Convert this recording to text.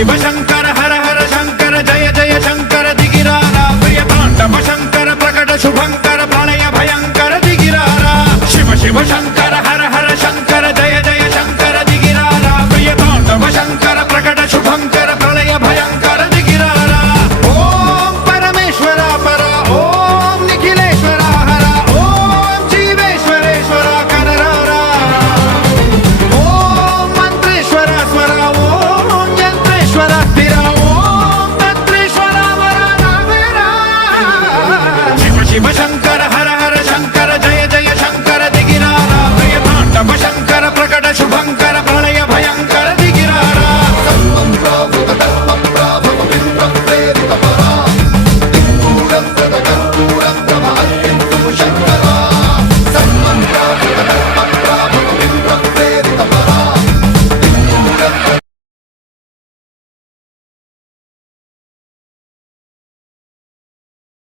शिव शंकर हर हर शंकर जय जय शंकर दिगिरारा प्रिय तांडव शंकर प्रकट शुभंकर प्रलय भयंकर दिगिरारा शिव शिव शंकर